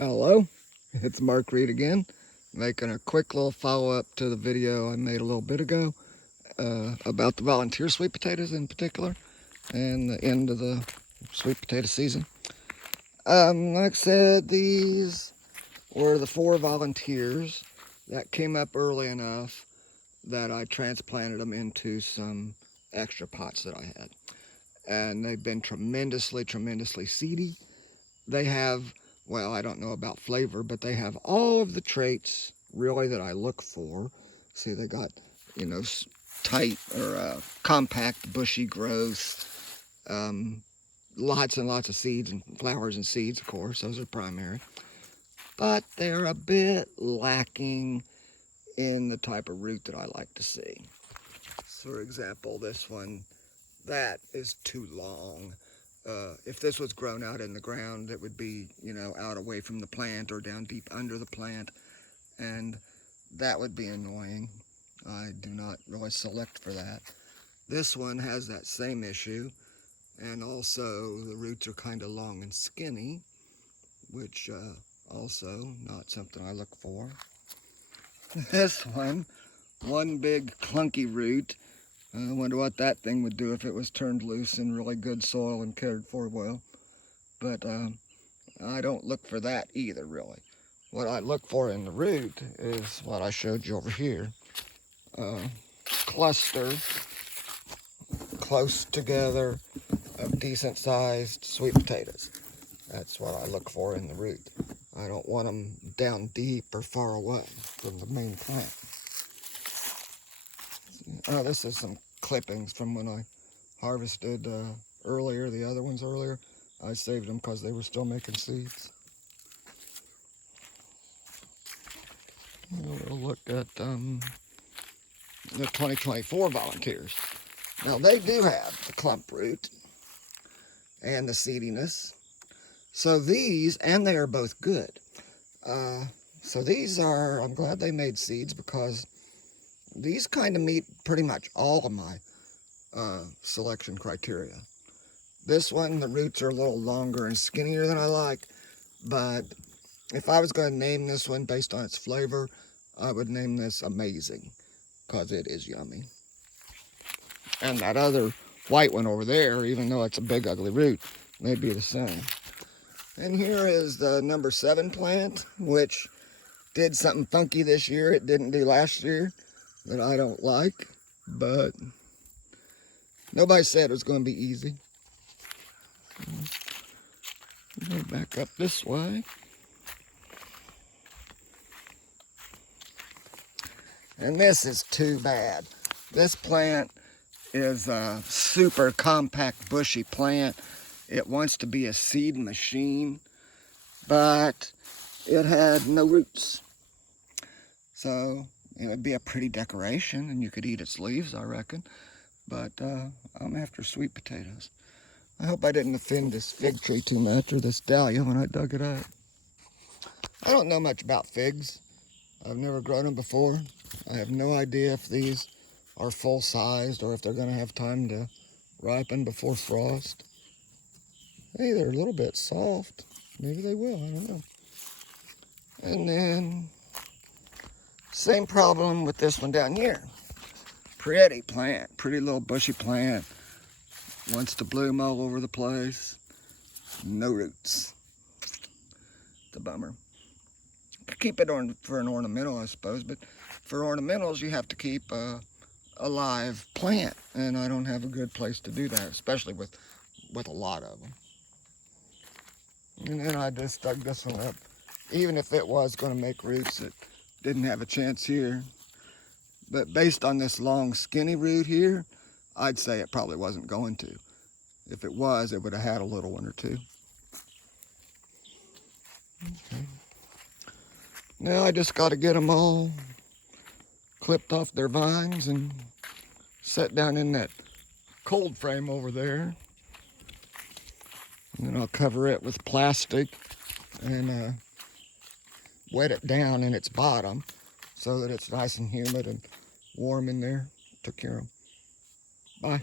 Hello, it's Mark Reed again, making a quick little follow-up to the video I made a little bit ago about the volunteer sweet potatoes in particular and the end of the sweet potato season. Like I said, these were the 4 volunteers that came up early enough that I transplanted them into some extra pots that I had. And they've been tremendously seedy. They have, well, I don't know about flavor, but they have all of the traits really that I look for. See, they got, tight or compact, bushy growth, lots and lots of seeds and flowers and seeds, of course. Those are primary. But they're a bit lacking in the type of root that I like to see. For example, this one, that is too long. If this was grown out in the ground, it would be, out away from the plant or down deep under the plant, and that would be annoying. I do not really select for that. This one has that same issue, and also the roots are kind of long and skinny, which also not something I look for. This one big clunky root. I wonder what that thing would do if it was turned loose in really good soil and cared for well. But I don't look for that either, really. What I look for in the root is what I showed you over here. Cluster, close together, of decent-sized sweet potatoes. That's what I look for in the root. I don't want them down deep or far away from the main plant. This is some clippings from when I harvested earlier, the other ones earlier. I saved them because they were still making seeds. We'll look at the 2024 volunteers. Now they do have the clump root and the seediness. So these, and they are both good. So these are, I'm glad they made seeds because these kind of meet pretty much all of my selection criteria. This one, the roots are a little longer and skinnier than I like, but if I was going to name this one based on its flavor, I would name this Amazing, because it is yummy. And that other white one over there, even though it's a big ugly root, may be the same. And here is the number 7 plant, which did something funky this year it didn't do last year that I don't like, but nobody said it was going to be easy. Go back up this way. And this is too bad. This plant is a super compact, bushy plant. It wants to be a seed machine, but it had no roots. So it would be a pretty decoration, and you could eat its leaves, I reckon. But I'm after sweet potatoes. I hope I didn't offend this fig tree too much, or this dahlia when I dug it up. I don't know much about figs. I've never grown them before. I have no idea if these are full-sized or if they're going to have time to ripen before frost. Hey, they're a little bit soft. Maybe they will, I don't know. And then, same problem with this one down here. Pretty plant, pretty little bushy plant. Wants to bloom all over the place. No roots. It's a bummer. Keep it on for an ornamental, I suppose, but for ornamentals you have to keep a live plant, and I don't have a good place to do that, especially with a lot of them. And then I just dug this one up. Even if it was going to make roots, it didn't have a chance here. But based on this long skinny root here, I'd say it probably wasn't going to. If it was, it would have had a little one or two. Okay. Now I just got to get them all clipped off their vines and set down in that cold frame over there. And then I'll cover it with plastic and wet it down in its bottom so that it's nice and humid and warm in there. Took care of them. Bye.